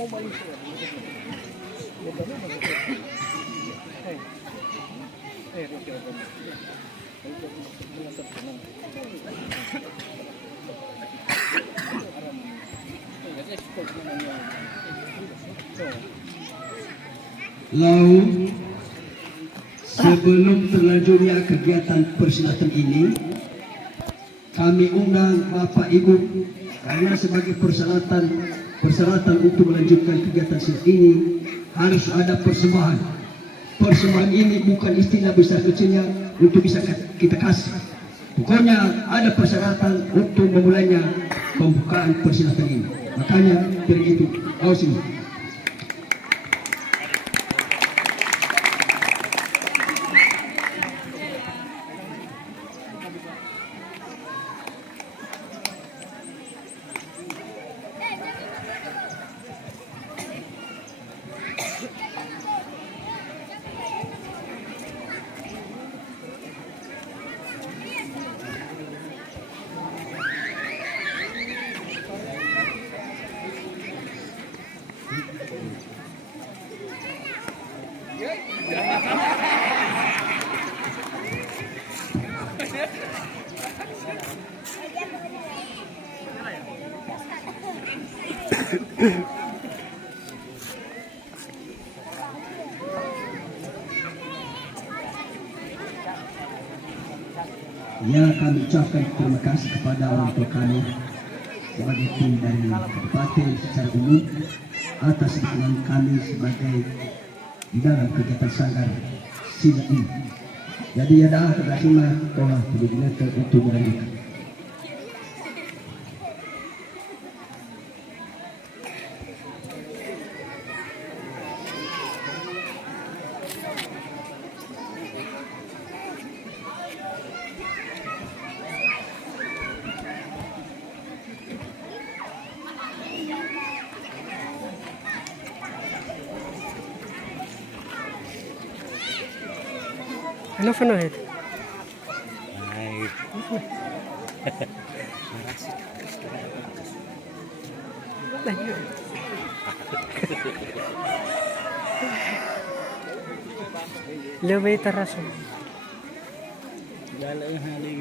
Lalu sebelum terlanjurnya kegiatan persilatan ini, kami undang Bapak Ibu karena sebagai persyaratan untuk melanjutkan kegiatan silat ini harus ada persembahan. Persembahan ini bukan istilah besar kecilnya untuk bisa kita kasih. Pokoknya ada persyaratan untuk memulainya pembukaan persilatan ini. Makanya dari itu, awas ini. Ya, kami ucapkan terima kasih kepada orang tua kami sebagai tim dari kabupaten secara umum atas dukungan kami sebagai di dalam kegiatan sanggar silat ini. Jadi ya dah terima tolong digunakan untuk melanjutkan. Ano fanoid? Ay. Lebih terasa. Lalo yung haligid.